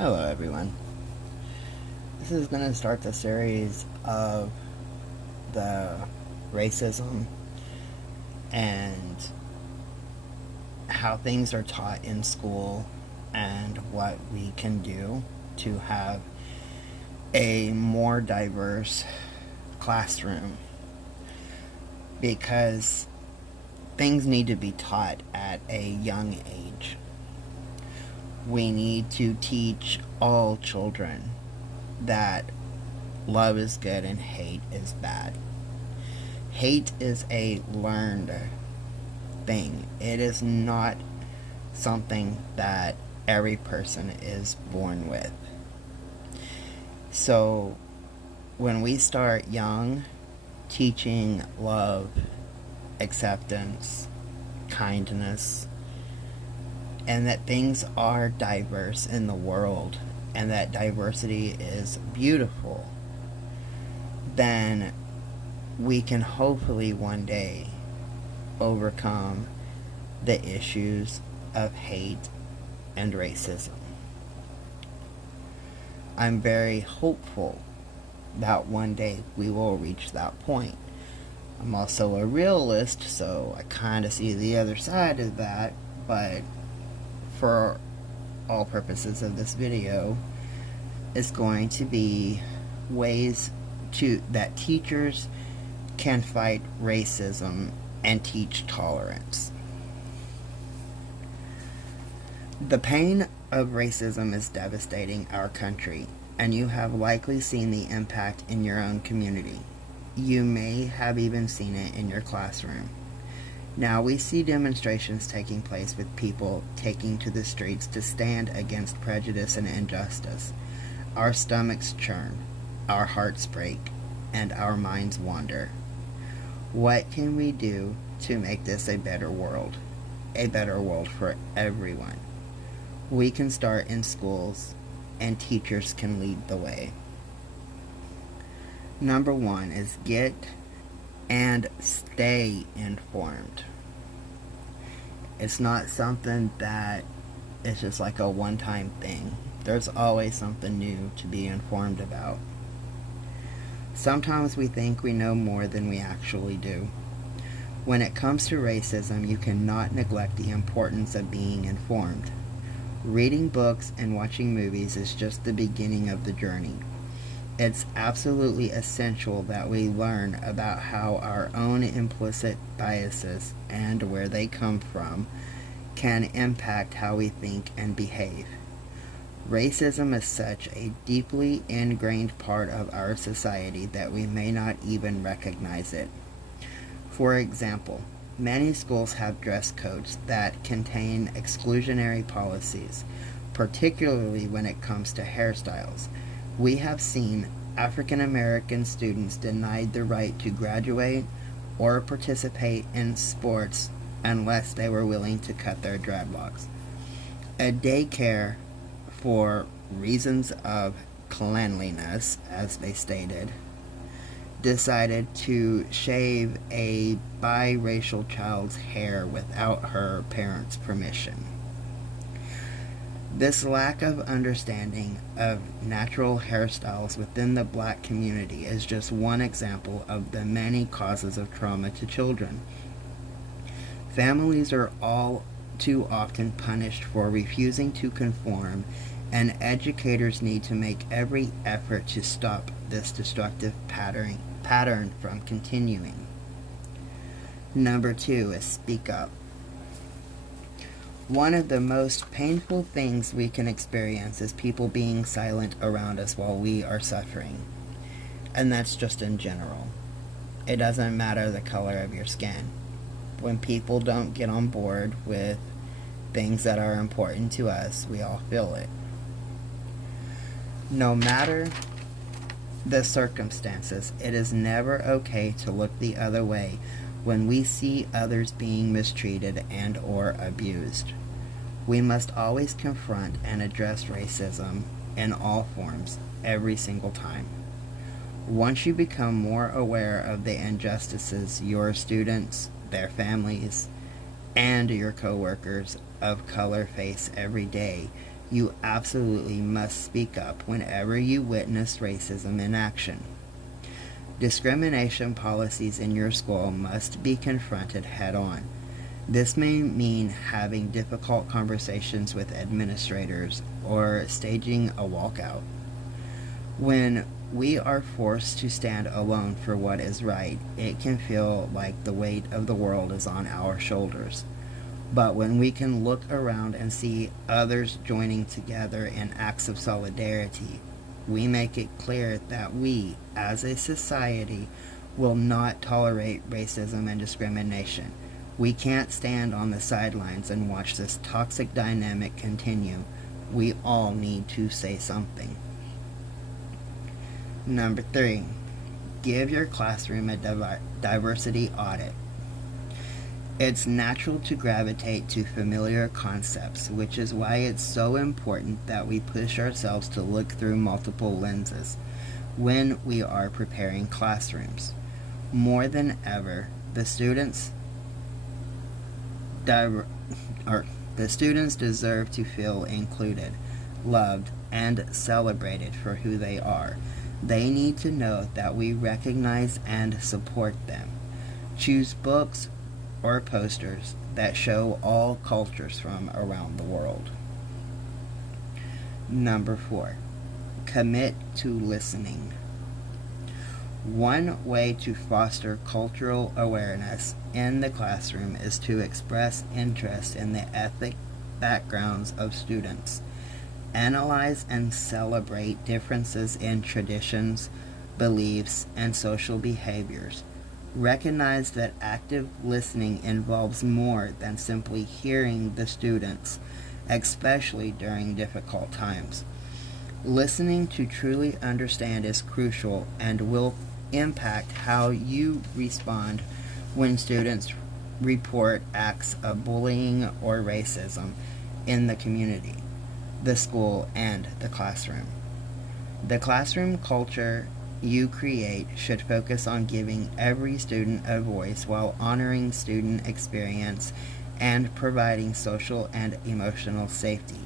Hello, everyone. This is going to start the series of the racism and how things are taught in school and what we can do to have a more diverse classroom, because things need to be taught at a young age. We need to teach all children that love is good and hate is bad. Hate is a learned thing. It is not something that every person is born with. So when we start young, teaching love, acceptance, kindness, and that things are diverse in the world and that diversity is beautiful, then we can hopefully one day overcome the issues of hate and racism. I'm very hopeful that one day we will reach that point. I'm also a realist, so I kind of see the other side of that, but for all purposes of this video, it's going to be ways that teachers can fight racism and teach tolerance. The pain of racism is devastating our country, and you have likely seen the impact in your own community. You may have even seen it in your classroom. Now we see demonstrations taking place with people taking to the streets to stand against prejudice and injustice. Our stomachs churn, our hearts break, and our minds wander. What can we do to make this a better world? A better world for everyone. We can start in schools, and teachers can lead the way. Number one is get and stay informed. It's not something that is just like a one-time thing. There's always something new to be informed about. Sometimes we think we know more than we actually do. When it comes to racism, you cannot neglect the importance of being informed. Reading books and watching movies is just the beginning of the journey. It's absolutely essential that we learn about how our own implicit biases and where they come from can impact how we think and behave. Racism is such a deeply ingrained part of our society that we may not even recognize it. For example, many schools have dress codes that contain exclusionary policies, particularly when it comes to hairstyles. We have seen African American students denied the right to graduate or participate in sports unless they were willing to cut their dreadlocks. A daycare, for reasons of cleanliness, as they stated, decided to shave a biracial child's hair without her parents' permission. This lack of understanding of natural hairstyles within the black community is just one example of the many causes of trauma to children. Families are all too often punished for refusing to conform, and educators need to make every effort to stop this destructive pattern from continuing. Number two is speak up. One of the most painful things we can experience is people being silent around us while we are suffering. And that's just in general. It doesn't matter the color of your skin. When people don't get on board with things that are important to us, we all feel it. No matter the circumstances, it is never okay to look the other way when we see others being mistreated and or abused. We must always confront and address racism in all forms, every single time. Once you become more aware of the injustices your students, their families, and your coworkers of color face every day, You absolutely must speak up whenever you witness racism in action. Discrimination policies in your school must be confronted head on. This may mean having difficult conversations with administrators or staging a walkout. When we are forced to stand alone for what is right, it can feel like the weight of the world is on our shoulders. But when we can look around and see others joining together in acts of solidarity, we make it clear that we, as a society, will not tolerate racism and discrimination. We can't stand on the sidelines and watch this toxic dynamic continue. We all need to say something. Number 3, give your classroom a diversity audit. It's natural to gravitate to familiar concepts, which is why it's so important that we push ourselves to look through multiple lenses when we are preparing classrooms. More than ever, the students deserve to feel included, loved, and celebrated for who they are. They need to know that we recognize and support them. Choose books or posters that show all cultures from around the world. Number 4, commit to listening. One way to foster cultural awareness in the classroom is to express interest in the ethnic backgrounds of students. Analyze and celebrate differences in traditions, beliefs, and social behaviors. Recognize that active listening involves more than simply hearing the students, especially during difficult times. Listening to truly understand is crucial and will impact how you respond when students report acts of bullying or racism in the community, the school, and the classroom. The classroom culture you create should focus on giving every student a voice while honoring student experience and providing social and emotional safety.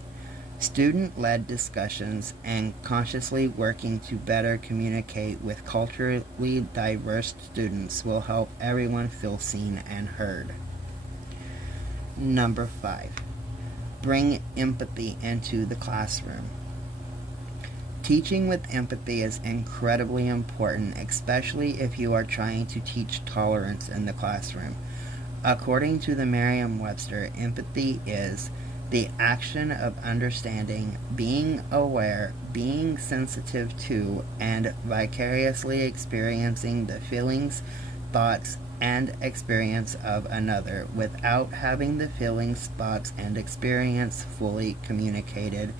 Student-led discussions and consciously working to better communicate with culturally diverse students will help everyone feel seen and heard. Number 5, bring empathy into the classroom. Teaching with empathy is incredibly important, especially if you are trying to teach tolerance in the classroom. According to the Merriam-Webster, empathy is the action of understanding, being aware, being sensitive to, and vicariously experiencing the feelings, thoughts, and experience of another without having the feelings, thoughts, and experience fully communicated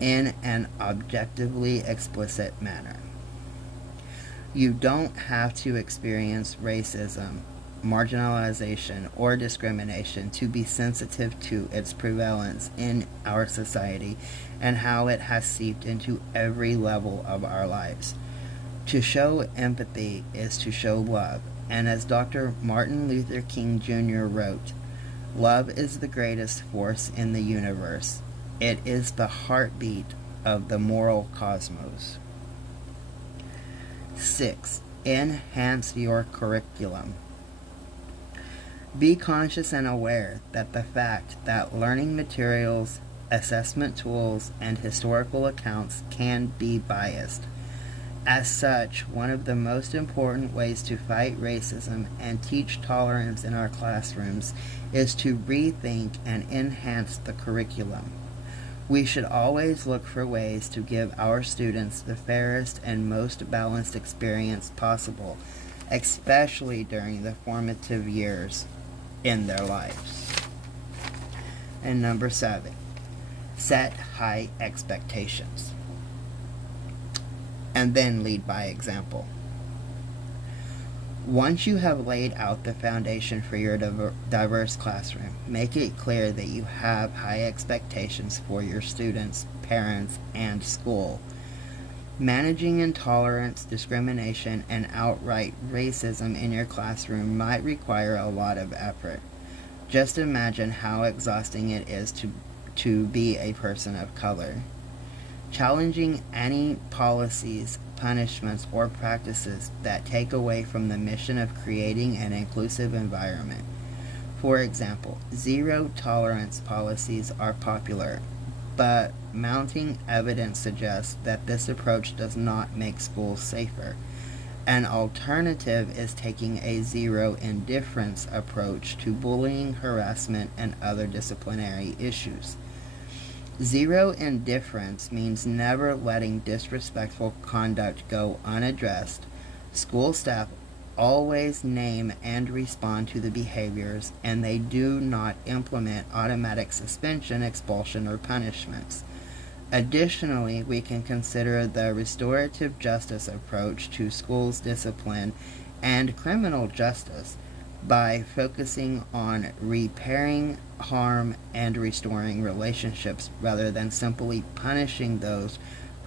in an objectively explicit manner. You don't have to experience racism, marginalization, or discrimination to be sensitive to its prevalence in our society and how it has seeped into every level of our lives. To show empathy is to show love, and as Dr. Martin Luther King Jr. wrote, "Love is the greatest force in the universe. It is the heartbeat of the moral cosmos." 6. Enhance your curriculum. Be conscious and aware that the fact that learning materials, assessment tools, and historical accounts can be biased. As such, one of the most important ways to fight racism and teach tolerance in our classrooms is to rethink and enhance the curriculum. We should always look for ways to give our students the fairest and most balanced experience possible, especially during the formative years in their lives. And number 7, set high expectations and then lead by example. Once you have laid out the foundation for your diverse classroom, make it clear that you have high expectations for your students, parents, and school. Managing intolerance, discrimination, and outright racism in your classroom might require a lot of effort. Just imagine how exhausting it is to be a person of color. Challenging any policies, punishments, or practices that take away from the mission of creating an inclusive environment. For example, zero tolerance policies are popular, but mounting evidence suggests that this approach does not make schools safer. An alternative is taking a zero indifference approach to bullying, harassment, and other disciplinary issues. Zero indifference means never letting disrespectful conduct go unaddressed. School staff always name and respond to the behaviors, and they do not implement automatic suspension, expulsion, or punishments. Additionally, we can consider the restorative justice approach to schools discipline and criminal justice by focusing on repairing harm and restoring relationships rather than simply punishing those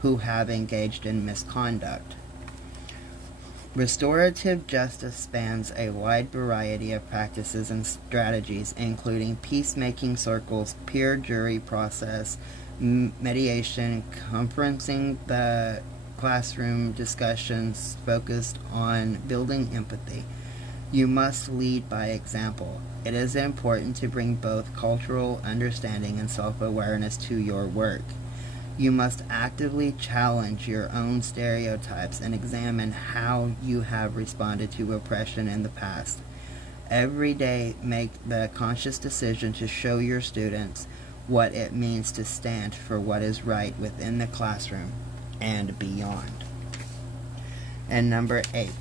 who have engaged in misconduct. Restorative justice spans a wide variety of practices and strategies, including peacemaking circles, peer jury process, mediation, conferencing the classroom discussions focused on building empathy. You must lead by example. It is important to bring both cultural understanding and self-awareness to your work. You must actively challenge your own stereotypes and examine how you have responded to oppression in the past. Every day, make the conscious decision to show your students what it means to stand for what is right within the classroom and beyond. And number 8,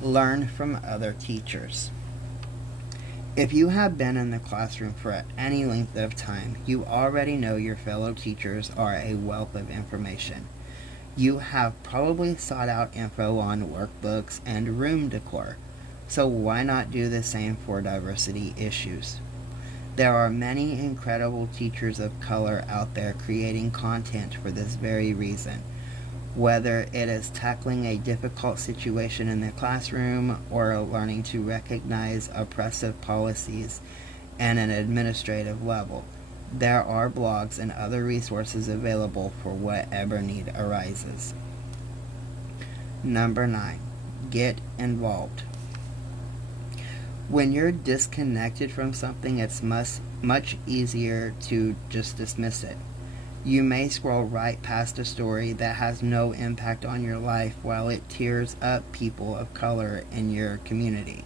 learn from other teachers. If you have been in the classroom for any length of time, you already know your fellow teachers are a wealth of information. You have probably sought out info on workbooks and room decor, so why not do the same for diversity issues? There are many incredible teachers of color out there creating content for this very reason. Whether it is tackling a difficult situation in the classroom or learning to recognize oppressive policies at an administrative level, there are blogs and other resources available for whatever need arises. Number 9, get involved. When you're disconnected from something, it's much easier to just dismiss it. You may scroll right past a story that has no impact on your life while it tears up people of color in your community.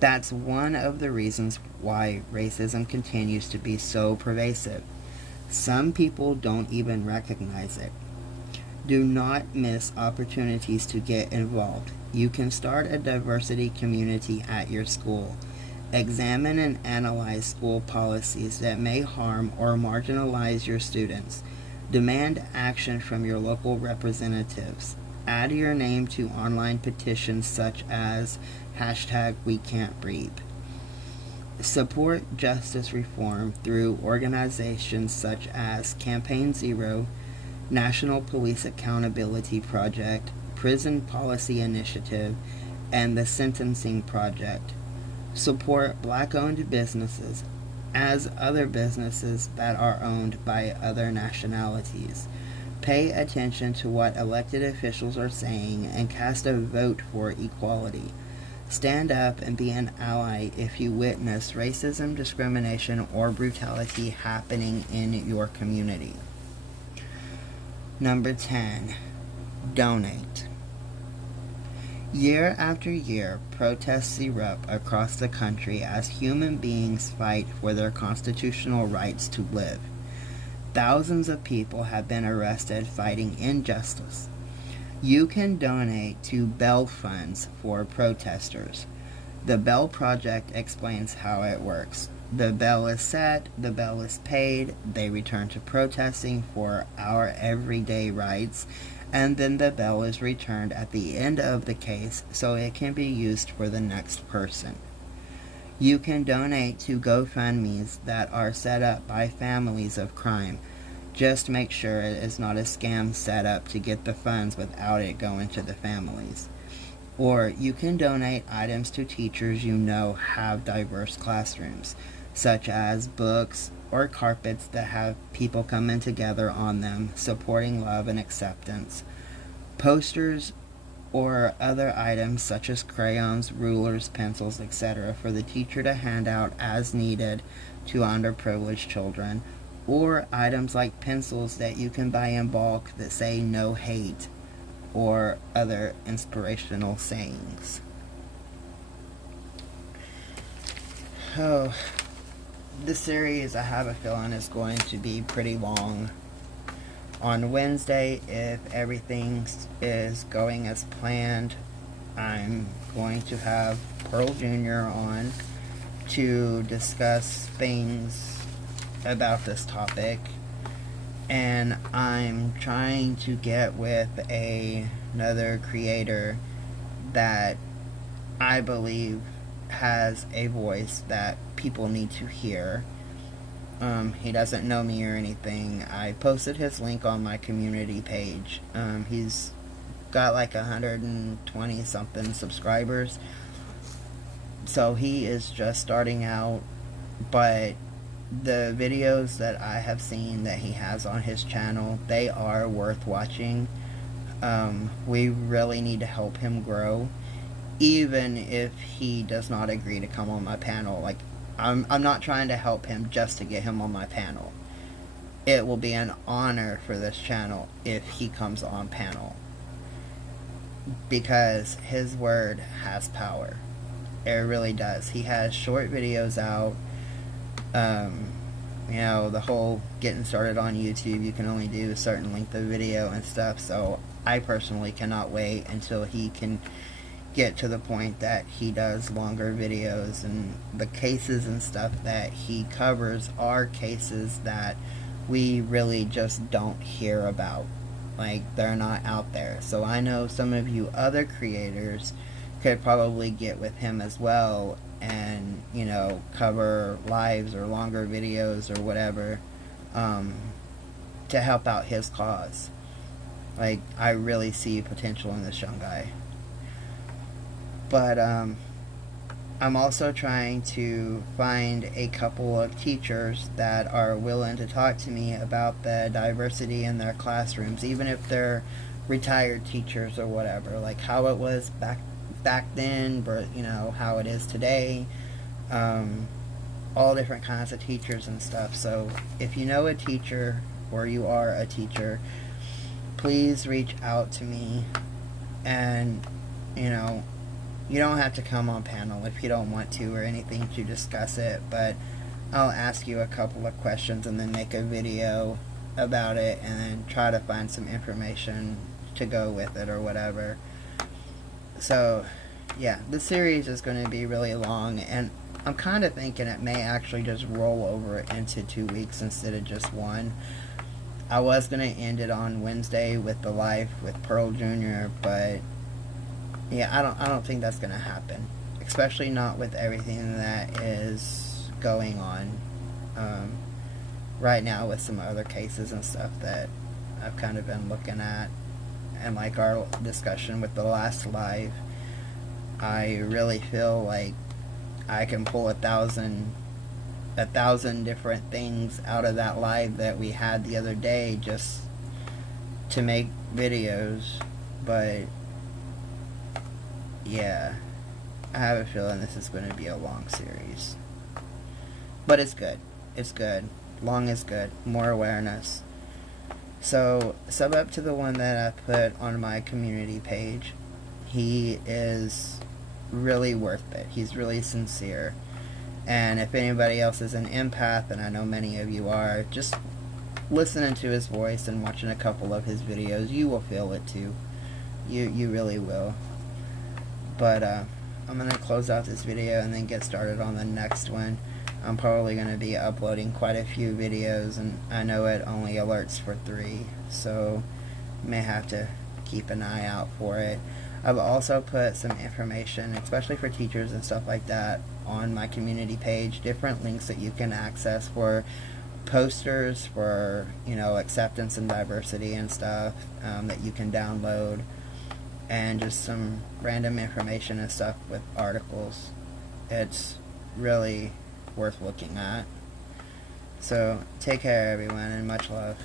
That's one of the reasons why racism continues to be so pervasive. Some people don't even recognize it. Do not miss opportunities to get involved. You can start a diversity community at your school. Examine and analyze school policies that may harm or marginalize your students. Demand action from your local representatives. Add your name to online petitions such as #WeCan'tBreathe. Support justice reform through organizations such as Campaign Zero, National Police Accountability Project, Prison Policy Initiative, and the Sentencing Project. Support Black-owned businesses as other businesses that are owned by other nationalities. Pay attention to what elected officials are saying and cast a vote for equality. Stand up and be an ally if you witness racism, discrimination, or brutality happening in your community. Number 10, donate. Year after year, protests erupt across the country as human beings fight for their constitutional rights to live. Thousands of people have been arrested fighting injustice. You can donate to Bell Funds for protesters. The Bell Project explains how it works. The bell is set, the bell is paid, they return to protesting for our everyday rights, and then the bell is returned at the end of the case so it can be used for the next person. You can donate to GoFundMes that are set up by families of crime. Just make sure it is not a scam set up to get the funds without it going to the families. Or you can donate items to teachers you know have diverse classrooms, such as books, or carpets that have people coming together on them, supporting love and acceptance. Posters or other items such as crayons, rulers, pencils, etc., for the teacher to hand out as needed to underprivileged children, or items like pencils that you can buy in bulk that say no hate, or other inspirational sayings. Oh, this series, I have a feeling, is going to be pretty long. On Wednesday, if everything is going as planned, I'm going to have Pearl Jr. on to discuss things about this topic. And I'm trying to get with another creator that I believe has a voice that people need to hear. He doesn't know me or anything. I posted his link on my community page. He's got like 120 something subscribers, so he is just starting out, but the videos that I have seen that he has on his channel, they are worth watching. We really need to help him grow, even if he does not agree to come on my panel. Like, I'm not trying to help him just to get him on my panel. It will be an honor for this channel if he comes on panel, because his word has power. It really does. He has short videos out. You know, the whole getting started on YouTube, you can only do a certain length of video and stuff, so I personally cannot wait until he can get to the point that he does longer videos. And the cases and stuff that he covers are cases that we really just don't hear about. Like, they're not out there. So I know some of you other creators could probably get with him as well and, you know, cover lives or longer videos or whatever, to help out his cause. Like, I really see potential in this young guy. But I'm also trying to find a couple of teachers that are willing to talk to me about the diversity in their classrooms, even if they're retired teachers or whatever, like how it was back then, but you know how it is today. All different kinds of teachers and stuff. So if you know a teacher or you are a teacher, please reach out to me. And you know, you don't have to come on panel if you don't want to or anything to discuss it, but I'll ask you a couple of questions and then make a video about it and then try to find some information to go with it or whatever. So yeah, the series is going to be really long, and I'm kind of thinking it may actually just roll over into 2 weeks instead of just one. I was going to end it on Wednesday with the live with Pearl Jr., but yeah, I don't think that's going to happen, especially not with everything that is going on right now with some other cases and stuff that I've kind of been looking at. And like our discussion with the last live, I really feel like I can pull a thousand different things out of that live that we had the other day just to make videos. But yeah, I have a feeling this is going to be a long series. But it's good. It's good. Long is good. More awareness. So, sub up to the one that I put on my community page. He is really worth it. He's really sincere. And if anybody else is an empath, and I know many of you are, just listening to his voice and watching a couple of his videos, you will feel it too. You really will. But I'm going to close out this video and then get started on the next one. I'm probably going to be uploading quite a few videos, and I know it only alerts for 3, so you may have to keep an eye out for it. I've also put some information, especially for teachers and stuff like that, on my community page, different links that you can access for posters for, you know, acceptance and diversity and stuff that you can download, and just some random information and stuff with articles. It's really worth looking at. So, take care, everyone, and much love.